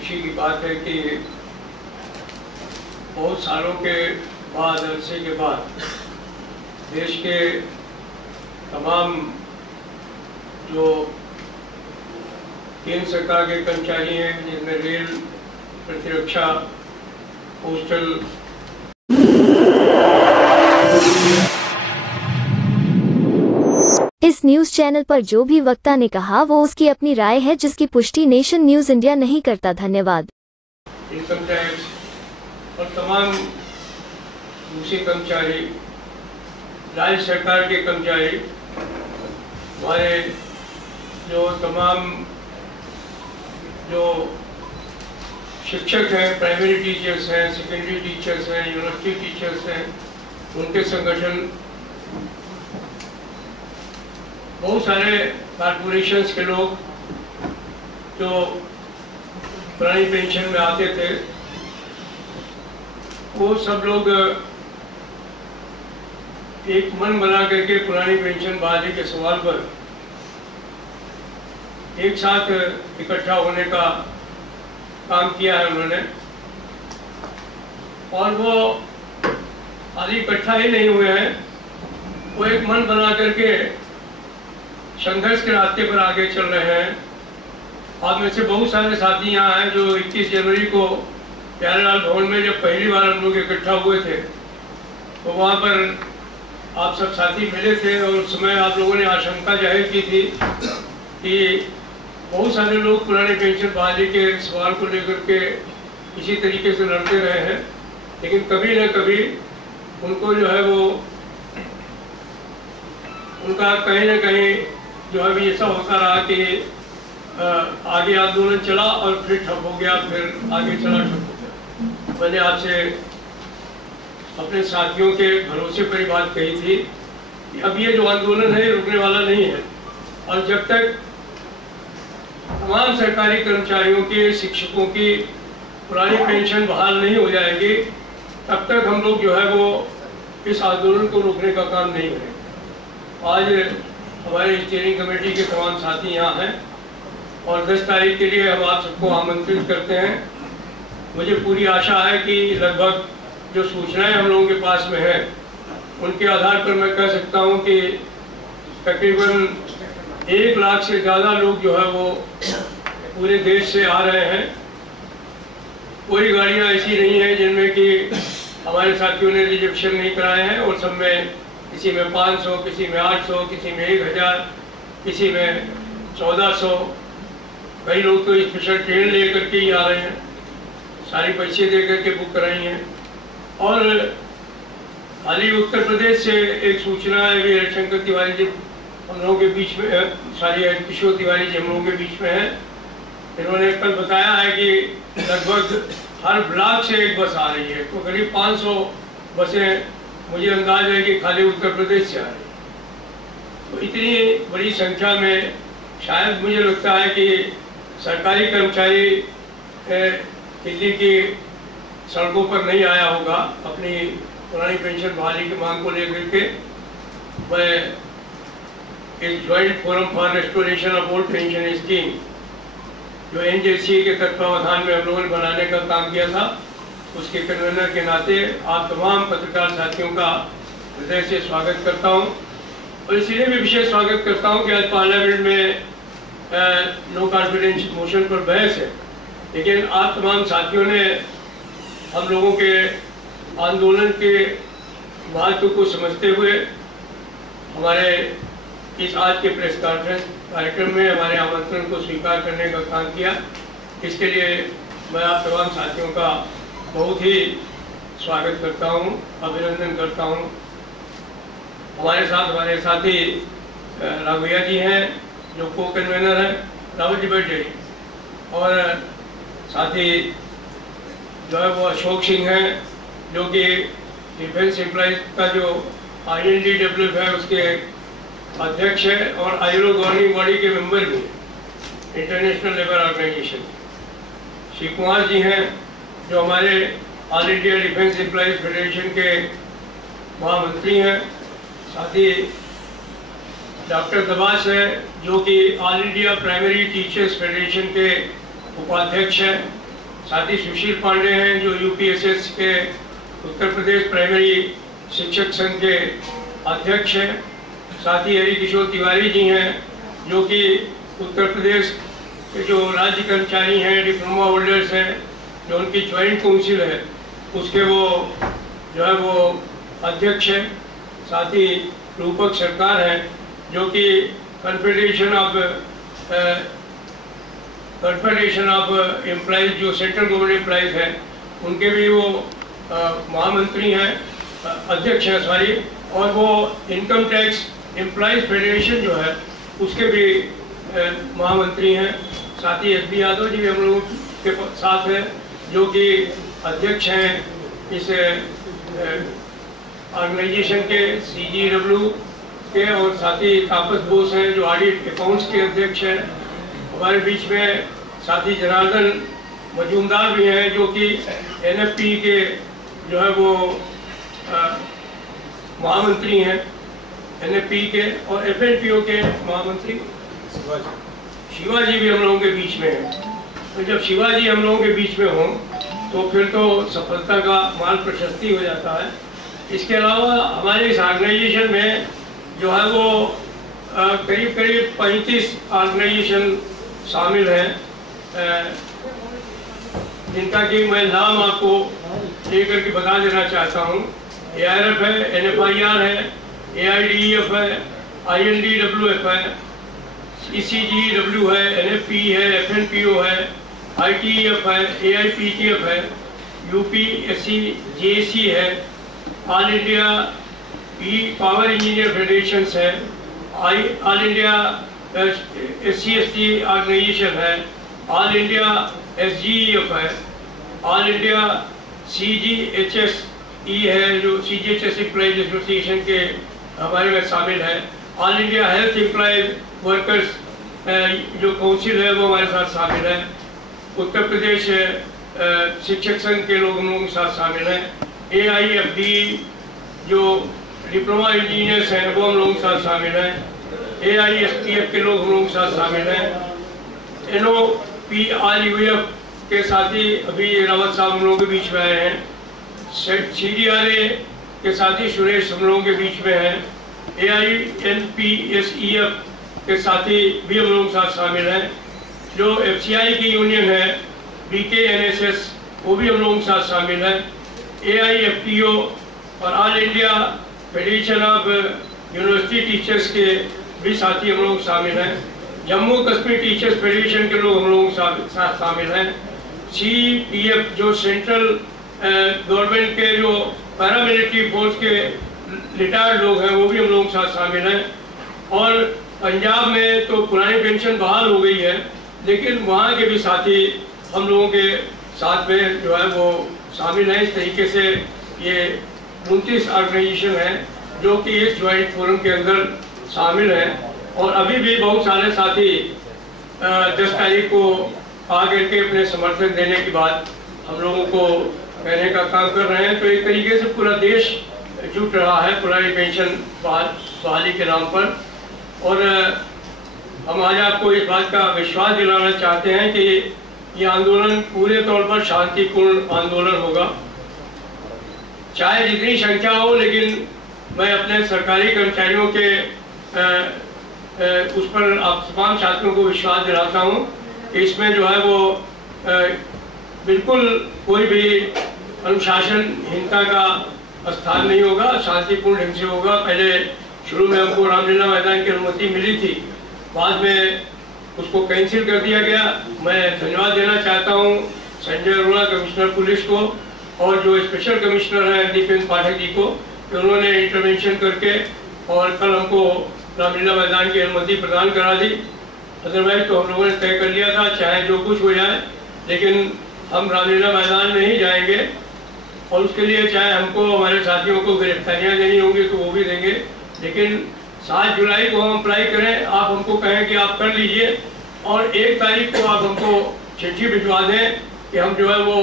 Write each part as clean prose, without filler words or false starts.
खुशी की बात है कि बहुत सालों के बाद, अरसे के बाद देश के तमाम जो केंद्र सरकार के कर्मचारी हैं, जिनमें रेल, प्रतिरक्षा, पोस्टल, इस न्यूज चैनल पर जो भी वक्ता ने कहा वो उसकी अपनी राय है, जिसकी पुष्टि नेशन न्यूज इंडिया नहीं करता। धन्यवाद। इनकम टैक्स और तमाम दूसरे कर्मचारी, राज्य सरकार के कर्मचारी, हमारे जो तमाम जो शिक्षक हैं, प्राइमरी टीचर्स हैं, सेकेंडरी टीचर्स हैं, यूनिवर्सिटी टीचर्स हैं, उनके संगठन, बहुत सारे कॉर्पोरेशंस के लोग जो पुरानी पेंशन में आते थे, वो सब लोग एक मन बना करके पुरानी पेंशन बहाली के सवाल पर एक साथ इकट्ठा होने का काम किया है उन्होंने। और वो खाली इकट्ठा ही नहीं हुए हैं, वो एक मन बना करके संघर्ष के रास्ते पर आगे चल रहे हैं। आप में से बहुत सारे साथी यहाँ हैं जो 21 जनवरी को प्यारेलाल भवन में जब पहली बार हम लोग इकट्ठा हुए थे, तो वहाँ पर आप सब साथी मिले थे और उस समय आप लोगों ने आशंका जाहिर की थी कि बहुत सारे लोग पुराने पेंशन बहाली के सवाल को लेकर के इसी तरीके से लड़ते रहे हैं, लेकिन कभी न कभी उनको जो है वो उनका कहीं न कहीं जो है भी ऐसा होता रहा कि आगे आंदोलन चला और फिर ठप हो गया, फिर आगे चला ठप हो गया। मैंने आपसे अपने साथियों के भरोसे पर बात कही थी कि अब ये जो आंदोलन है रुकने वाला नहीं है, और जब तक तमाम सरकारी कर्मचारियों की, शिक्षकों की पुरानी पेंशन बहाल नहीं हो जाएगी, तब तक हम लोग जो है वो इस आंदोलन को रोकने का काम नहीं करेंगे। आज हमारे स्टीयरिंग कमेटी के तमाम साथी यहाँ हैं और 10 तारीख के लिए हम आप सबको आमंत्रित करते हैं। मुझे पूरी आशा है कि लगभग जो सूचनाएं हम लोगों के पास में है, उनके आधार पर मैं कह सकता हूं कि तकरीबन 1 लाख से ज़्यादा लोग जो है वो पूरे देश से आ रहे हैं। कोई गाड़ियां ऐसी नहीं हैं जिनमें कि हमारे साथियों ने रिजर्वेशन नहीं कराए हैं, और सब में किसी में 500, किसी में 800, किसी में 1000, किसी में 1400, कई लोग तो स्पेशल ट्रेन ले करके ही आ रहे हैं, सारी पैसे दे करके बुक कराई हैं। और हाल ही उत्तर प्रदेश से एक सूचना है, भी हरिशंकर तिवारी जी हम लोगों के बीच में, किशोर तिवारी जी हम लोगों के बीच में है, इन्होंने कल बताया है कि लगभग हर ब्लॉक से एक बस आ रही है, तो करीब 500 बसें मुझे अंदाज है कि खाली उत्तर प्रदेश से आ रही है। तो इतनी बड़ी संख्या में शायद मुझे लगता है कि सरकारी कर्मचारी दिल्ली की सड़कों पर नहीं आया होगा अपनी पुरानी पेंशन बहाली की मांग को लेकर के। मैं एक joint forum for restoration of old pension scheme जो NJC के तत्वावधान में हम लोगों ने बनाने का काम किया था, उसके कन्वीनर के नाते आप तमाम पत्रकार साथियों का हृदय से स्वागत करता हूं। और इसलिए भी विशेष स्वागत करता हूं कि आज पार्लियामेंट में नो कॉन्फिडेंस मोशन पर बहस है, लेकिन आप तमाम साथियों ने हम लोगों के आंदोलन के महत्व को समझते हुए हमारे इस आज के प्रेस कॉन्फ्रेंस कार्यक्रम में हमारे आमंत्रण को स्वीकार करने का काम किया। इसके लिए मैं आप तमाम साथियों का बहुत ही स्वागत करता हूं, अभिनंदन करता हूं। हमारे साथ हमारे साथी राघवैया जी हैं जो को कन्वीनर हैं, रावत जी बैठे, और साथी जो है वो अशोक सिंह हैं जो कि डिफेंस एम्प्लॉइज का जो INDWF है उसके अध्यक्ष है, और ILO गवर्निंग बॉडी के मेंबर भी, international labour organisation. Shri Kumar ji हैं जो हमारे all India defence employees federation के महामंत्री हैं। साथ ही डॉक्टर दबास है जो कि all India primary teachers federation के उपाध्यक्ष हैं। साथ ही सुशील पांडे हैं जो यूपीएसएस के उत्तर प्रदेश प्राइमरी शिक्षक संघ के अध्यक्ष हैं। साथ ही हरिकिशोर तिवारी जी हैं जो कि उत्तर प्रदेश के जो राज्य कर्मचारी हैं, डिप्लोमा होल्डर्स हैं, जो उनकी ज्वाइंट काउंसिल है उसके वो जो है वो अध्यक्ष हैं। साथ ही रूपक सरकार हैं जो कि कन्फेडरेशन ऑफ एम्प्लॉइज जो सेंट्रल गवर्नमेंट एम्प्लॉइज हैं उनके भी वो महामंत्री हैं, अध्यक्ष हैं सॉरी, और वो इनकम टैक्स एम्प्लॉइज फेडरेशन जो है उसके भी महामंत्री हैं। साथ ही एस.बी. यादव जी हम लोगों के साथ हैं जो कि अध्यक्ष हैं इस ऑर्गेनाइजेशन के CGW के, और साथ ही तापस बोस हैं जो ऑडिट अकाउंट्स के अध्यक्ष हैं हमारे बीच में। साथ ही जनार्दन मजूमदार भी हैं जो कि NFP के जो है वो महामंत्री हैं NFP के, और FNPO के महामंत्री शिवाजी भी हम लोगों के बीच में हैं। तो जब शिवाजी हम लोगों के बीच में हों तो फिर तो सफलता का मार्ग प्रशस्ति हो जाता है। इसके अलावा हमारे इस ऑर्गेनाइजेशन में जो है वो करीब 35 ऑर्गेनाइजेशन शामिल हैं, जिनका कि मैं नाम आपको लेकर के बता देना चाहता हूँ। ARF है, NFIR है, AIDEF है, INDWF है, ECGW है, NFP है, FNPO है, ITEF है, AIPTF है, UPSC है, all India power engineer federation है, ऑल इंडिया SC/ST ऑर्गेनाइजेशन है, ऑल इंडिया SGEF है, ऑल इंडिया CGHSE है जो CGHS एम्प्लॉइज एसोसिएशन के हमारे में शामिल है, all India health employees workers जो काउंसिल है वो हमारे साथ शामिल है, उत्तर प्रदेश शिक्षक संघ के लोग हम लोगों के साथ शामिल हैं, AIFD जो डिप्लोमा इंजीनियर्स हैं वो हम लोगों के साथ शामिल हैं, AISTF के लोग हम लोगों के साथ शामिल हैं, NOPRUF के साथ ही अभी रावत साहब हम लोगों के बीच में आए हैं, CDRA के साथ ही सुरेश हम लोगों के बीच में हैं, AINPSEF के साथी भी हम लोगों के साथ शामिल हैं, जो FCI की यूनियन है BKNSS वो भी हम लोगों के साथ शामिल है, AIFTO और all India federation of university teachers के भी साथी हम लोग शामिल हैं, जम्मू कश्मीर टीचर्स फेडरेशन के लोग हम लोगों के साथ शामिल हैं, CPF जो सेंट्रल गवर्नमेंट के जो पैरामिलिट्री फोर्स के रिटायर्ड लोग हैं वो भी हम लोगों के साथ शामिल हैं, और पंजाब में तो पुरानी पेंशन बहाल हो गई है लेकिन वहाँ के भी साथी हम लोगों के साथ में जो है वो शामिल हैं। इस तरीके से ये 29 ऑर्गेनाइजेशन हैं जो कि इस ज्वाइंट फोरम के अंदर शामिल हैं, और अभी भी बहुत सारे साथी 10 तारीख को आकर के अपने समर्थन देने के बाद हम लोगों को कहने का काम कर रहे हैं। तो एक तरीके से पूरा देश जुट रहा है पुरानी पेंशन बहाली के नाम पर, और हम आज आपको इस बात का विश्वास दिलाना चाहते हैं कि ये आंदोलन पूरे तौर पर शांतिपूर्ण आंदोलन होगा, चाहे जितनी संख्या हो। लेकिन मैं अपने सरकारी कर्मचारियों के उस पर आप तमाम छात्रों को विश्वास दिलाता हूँ कि इसमें जो है वो बिल्कुल कोई भी अनुशासनहीनता का स्थान नहीं होगा, शांतिपूर्ण ढंग से होगा। पहले शुरू में हमको रामलीला मैदान की अनुमति मिली थी, बाद में उसको कैंसिल कर दिया गया। मैं धन्यवाद देना चाहता हूँ संजय अरोड़ा कमिश्नर पुलिस को और जो स्पेशल कमिश्नर हैं दीपेंद्र पाठक जी को, कि उन्होंने इंटरवेंशन करके और कल हमको रामलीला मैदान की अनुमति प्रदान करा दी। अदरवाइज तो हम लोगों ने तय कर लिया था चाहे जो कुछ हो जाए, लेकिन हम रामलीला मैदान में ही जाएंगे, और उसके लिए चाहे हमको हमारे साथियों को गिरफ्तारियाँ देनी होंगी तो वो भी देंगे। लेकिन 7 जुलाई को हम अप्लाई करें, आप हमको कहें कि आप कर लीजिए, और 1 तारीख को आप हमको चिट्ठी भिजवा दें कि हम जो है वो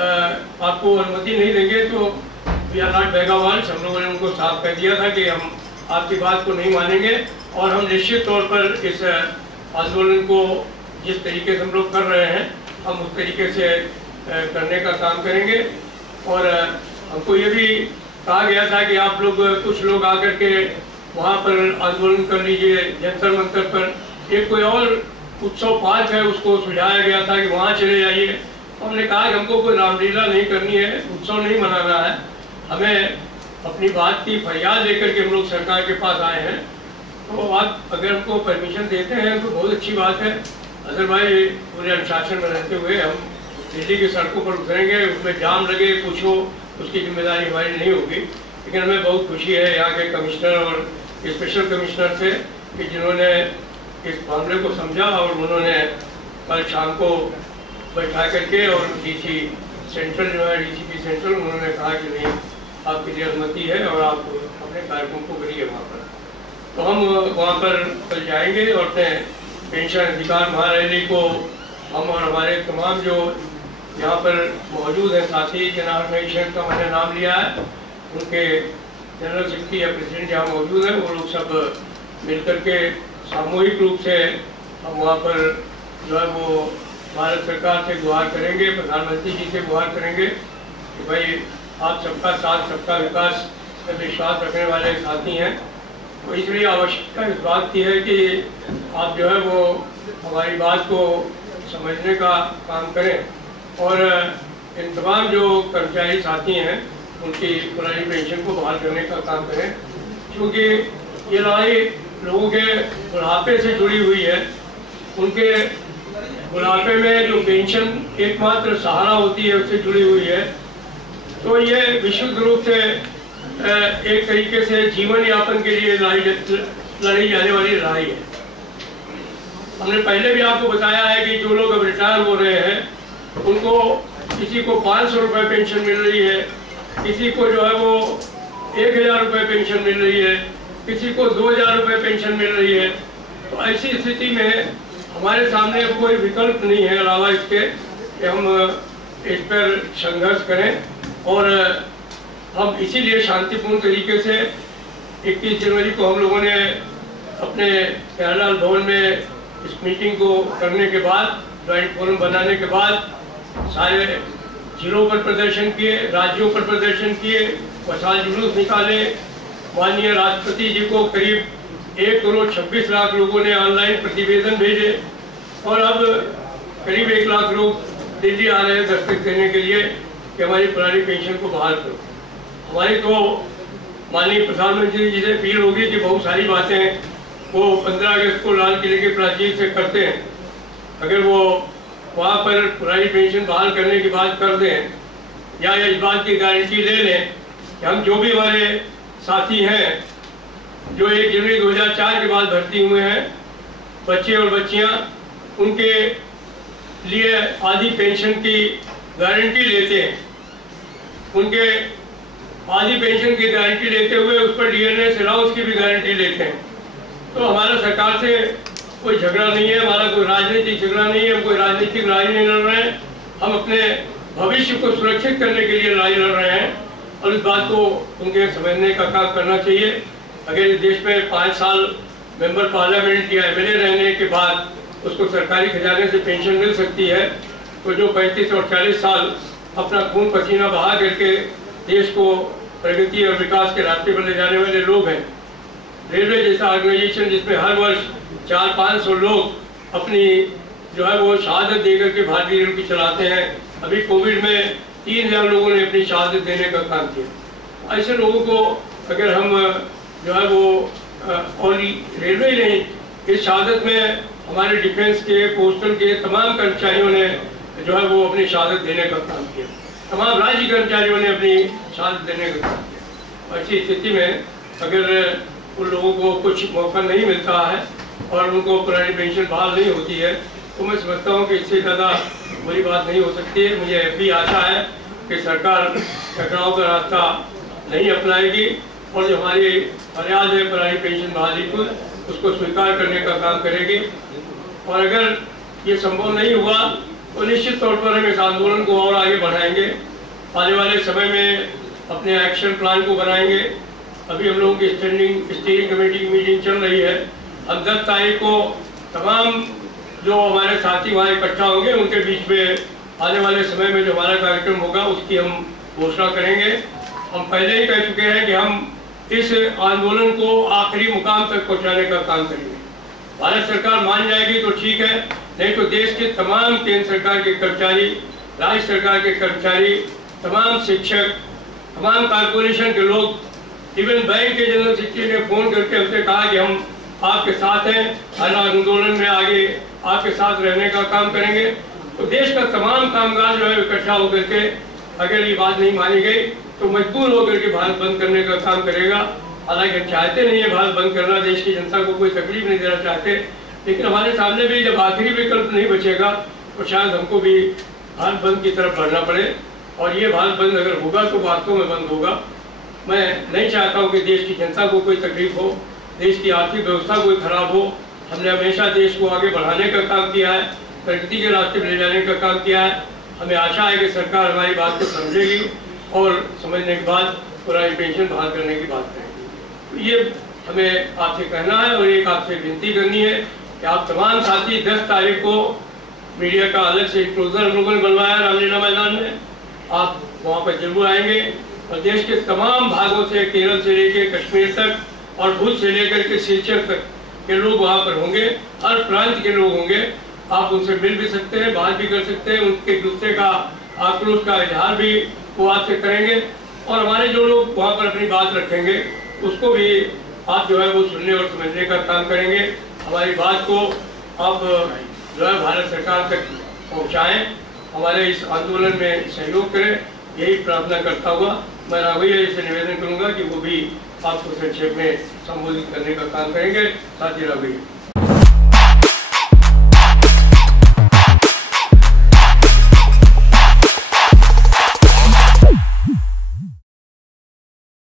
आपको अनुमति नहीं देंगे, तो वी आर नॉट बेगावाल्स। हम लोगों ने उनको साफ कर दिया था कि हम आपकी बात को नहीं मानेंगे, और हम निश्चित तौर पर इस आंदोलन को जिस तरीके से हम लोग कर रहे हैं हम उस तरीके से करने का काम करेंगे। और हमको ये भी कहा गया था कि आप लोग कुछ लोग आकर के वहाँ पर आंदोलन कर लीजिए जंतर मंतर पर। एक कोई और उत्सव पार्क है उसको सुझाया गया था कि वहाँ चले जाइए। हमने कहा कि हमको कोई रामलीला नहीं करनी है, उत्सव नहीं मनाना है, हमें अपनी बात की फरियाद लेकर के हम लोग सरकार के पास आए हैं। तो आप अगर हमको परमिशन देते हैं तो बहुत अच्छी बात है, अदरवाइज पूरे अनुशासन में रहते हुए हम दिल्ली की सड़कों पर उतरेंगे, उसमें जाम लगे कुछ हो उसकी जिम्मेदारी हमारी नहीं होगी। लेकिन हमें बहुत खुशी है यहाँ के कमिश्नर और स्पेशल कमिश्नर से कि जिन्होंने इस मामले को समझा और उन्होंने कल शाम को बैठा करके और डीसी सेंट्रल जो है डीसीपी सेंट्रल उन्होंने कहा कि नहीं आपके लिए अनुमति है और आप अपने कार्यक्रम को करिए वहाँ पर। तो हम वहाँ पर कल जाएंगे और अपने पेंशन अधिकार महारैली को हम और हमारे तमाम जो यहाँ पर मौजूद हैं साथी, जिन ऑर्गेनाइजेशन का मैंने नाम लिया है उनके जनरल सेक्रेटरी या प्रेसिडेंट यहाँ मौजूद हैं, वो लोग सब मिलकर के सामूहिक रूप से हम वहाँ पर जो है वो भारत सरकार से गुहार करेंगे, प्रधानमंत्री जी से गुहार करेंगे कि भाई आप सबका साथ सबका विकास में विश्वास रखने वाले साथी हैं। तो इसलिए आवश्यकता इस बात की है कि आप जो है वो हमारी बात को समझने का काम करें और इन तमाम जो कर्मचारी साथी हैं उनकी पुरानी पेंशन को बहाल करने का काम करें, क्योंकि ये लड़ाई लोगों के बुढ़ापे से जुड़ी हुई है। उनके बुढ़ापे में जो पेंशन एकमात्र सहारा होती है उससे जुड़ी हुई है। तो ये विशुद्ध रूप से एक तरीके से जीवन यापन के लिए लड़ी जाने वाली लड़ाई है। हमने पहले भी आपको बताया है कि जो लोग अब रिटायर हो रहे हैं उनको किसी को 500 रुपये पेंशन मिल रही है, किसी को जो है वो 1000 रुपये पेंशन मिल रही है, किसी को 2000 रुपये पेंशन मिल रही है। तो ऐसी स्थिति में हमारे सामने कोई विकल्प नहीं है अलावा इसके कि हम इस पर संघर्ष करें। और हम इसीलिए शांतिपूर्ण तरीके से 21 जनवरी को हम लोगों ने अपने प्यारेलाल भवन में इस मीटिंग को करने के बाद, ज्वाइंट फोरम बनाने के बाद सारे जिलों पर प्रदर्शन किए, राज्यों पर प्रदर्शन किए, मशाल जुलूस निकाले। माननीय राष्ट्रपति जी को करीब 1,26,00,000 लोगों ने ऑनलाइन प्रतिवेदन भेजे और अब करीब 1 लाख लोग दिल्ली आ रहे हैं दस्तक देने के लिए कि हमारी पुरानी पेंशन को बहाल करो। हमारी तो माननीय प्रधानमंत्री जी से अपील होगी कि बहुत सारी बातें वो 15 अगस्त को लाल किले के प्राचीर से करते हैं, अगर वो वहाँ पर पुरानी पेंशन बहाल करने की बात कर दें या इस बात की गारंटी ले लें कि हम जो भी हमारे साथी हैं जो 1 जनवरी 2004 के बाद भर्ती हुए हैं, बच्चे और बच्चियाँ, उनके लिए आधी पेंशन की गारंटी लेते हैं, उनके आधी पेंशन की गारंटी लेते हुए उस पर डीएनएस अलाउंस की भी गारंटी लेते हैं। तो हमारा सरकार से कोई झगड़ा नहीं है, हमारा कोई राजनीतिक झगड़ा नहीं है, हम कोई राजनीतिक लड़ाई नहीं लड़ रहे हैं, हम अपने भविष्य को सुरक्षित करने के लिए लड़ाई लड़ रहे हैं और इस बात को उनके समझने का काम करना चाहिए। अगर इस देश में 5 साल मेंबर पार्लियामेंट या एमएलए रहने के बाद उसको सरकारी खजाने से पेंशन मिल सकती है, तो जो 35 और 40 साल अपना खून पसीना बहा करके देश को प्रगति और विकास के रास्ते पर ले जाने वाले लोग हैं, रेलवे जैसा ऑर्गेनाइजेशन जिसमें हर वर्ष 400-500 लोग अपनी जो है वो शहादत देकर के भारतीय रेल की चलाते हैं। अभी कोविड में 3000 लोगों ने अपनी शहादत देने का काम किया। ऐसे लोगों को अगर हम जो है वो और रेलवे नहीं, इस शहादत में हमारे डिफेंस के, पोस्टल के तमाम कर्मचारियों ने जो है वो अपनी शहादत देने का काम किया, तमाम राज्य कर्मचारियों ने अपनी शहादत देने का काम किया। ऐसी स्थिति में अगर उन लोगों को कुछ मौका नहीं मिलता है और उनको पुरानी पेंशन बहाल नहीं होती है, तो मैं समझता हूँ कि इससे ज़्यादा बुरी बात नहीं हो सकती है। मुझे भी आशा है कि सरकार टकराव का रास्ता नहीं अपनाएगी और जो हमारी फरियाद है पुरानी पेंशन बहाली को, उसको स्वीकार करने का काम करेगी। और अगर ये संभव नहीं हुआ तो निश्चित तौर पर हम इस आंदोलन को और आगे बढ़ाएंगे, आने वाले समय में अपने एक्शन प्लान को बनाएंगे। अभी हम लोगों की स्टीयरिंग कमेटी की मीटिंग चल रही है। अब 10 तारीख को तमाम जो हमारे साथी वहाँ इकट्ठा होंगे उनके बीच में आने वाले समय में जो हमारा कार्यक्रम होगा उसकी हम घोषणा करेंगे। हम पहले ही कह चुके हैं कि हम इस आंदोलन को आखिरी मुकाम तक पहुंचाने का काम करेंगे। भारत सरकार मान जाएगी तो ठीक है, नहीं तो देश के तमाम केंद्र सरकार के कर्मचारी, राज्य सरकार के कर्मचारी, तमाम शिक्षक, तमाम कारपोरेशन के लोग, इवन बैंक के जनरल सेक्रेटरी ने फोन करके हमसे कहा कि हम आपके साथ हैं, हर आंदोलन में आगे आपके साथ रहने का काम करेंगे। तो देश का तमाम कामगार जो है इकट्ठा होकर के अगर ये बात नहीं मानी गई तो मजबूर होकर के भारत बंद करने का काम करेगा। हालांकि हम चाहते नहीं है भारत बंद करना, देश की जनता को कोई तकलीफ नहीं देना चाहते, लेकिन हमारे सामने भी जब आखिरी विकल्प नहीं बचेगा तो शायद हमको भी भारत बंद की तरफ बढ़ना पड़े। और ये भारत बंद अगर होगा तो वास्तव में बंद होगा। मैं नहीं चाहता हूँ कि देश की जनता को कोई तकलीफ हो, देश की आर्थिक व्यवस्था कोई खराब हो। हमने हमेशा देश को आगे बढ़ाने का काम किया है, प्रगति के रास्ते में ले जाने का काम किया है। हमें आशा है कि सरकार हमारी बात को समझेगी और समझने के बाद पुरानी पेंशन बहाल करने की बात करेगी। ये हमें आपसे कहना है और एक आपसे विनती करनी है कि आप तमाम साथी 10 तारीख को मीडिया का अलग से इंक्लोजर हम लोगों ने बनवाया रामलीला मैदान में, आप वहाँ पर जरूर आएंगे और देश के तमाम भागों से, केरल से लेकर कश्मीर तक और भुज से लेकर के सिलचर तक के लोग वहाँ पर होंगे, हर प्रांत के लोग होंगे। आप उनसे मिल भी सकते हैं, बात भी कर सकते हैं, उनके गुस्से का, आक्रोश का इजहार भी वो आपसे करेंगे और हमारे जो लोग वहाँ पर अपनी बात रखेंगे उसको भी आप जो है वो सुनने और समझने का काम करेंगे। हमारी बात को आप जो है भारत सरकार तक पहुँचाएँ, हमारे इस आंदोलन में सहयोग करें, यही प्रार्थना करता हुआ मैं राघवैया जी से निवेदन करूँगा कि वो भी आपको संक्षेप में संबोधित करने का काम करेंगे। साथी राघवैया।